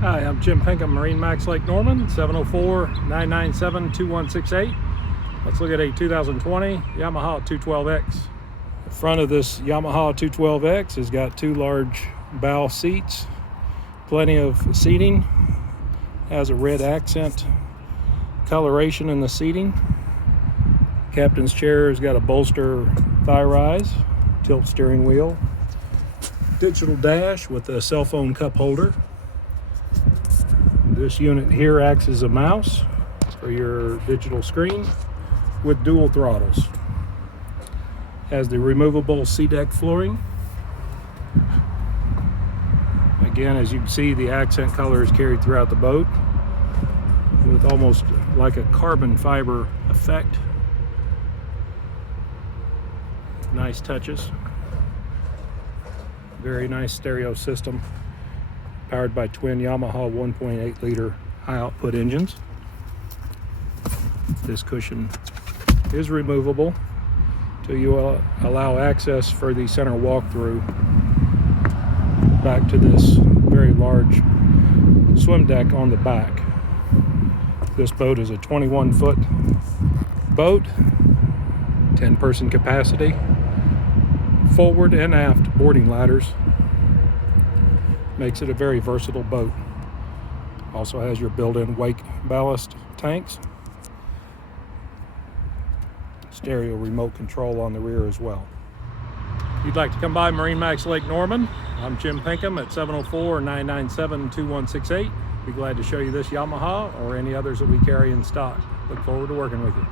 Hi, I'm Jim Pinkham, MarineMax Lake Norman, 704-997-2168. Let's look at a 2020 Yamaha 212X. The front of this Yamaha 212X has got two large bow seats, plenty of seating, has a red accent coloration in the seating. Captain's chair has got a bolster thigh rise, tilt steering wheel, digital dash with a cell phone cup holder. This unit here acts as a mouse for your digital screen with dual throttles. Has the removable C-deck flooring. Again, as you can see, the accent color is carried throughout the boat with almost like a carbon fiber effect. Nice touches. Very nice stereo system, powered by twin Yamaha 1.8 liter high output engines. This cushion is removable to allow access for the center walkthrough back to this very large swim deck on the back. This boat is a 21-foot boat, 10-person capacity, forward and aft boarding ladders. Makes it a very versatile boat. Also has your built-in wake ballast tanks. Stereo remote control on the rear as well. If you'd like to come by MarineMax Lake Norman, I'm Jim Pinkham at 704-997-2168. Be glad to show you this Yamaha or any others that we carry in stock. Look forward to working with you.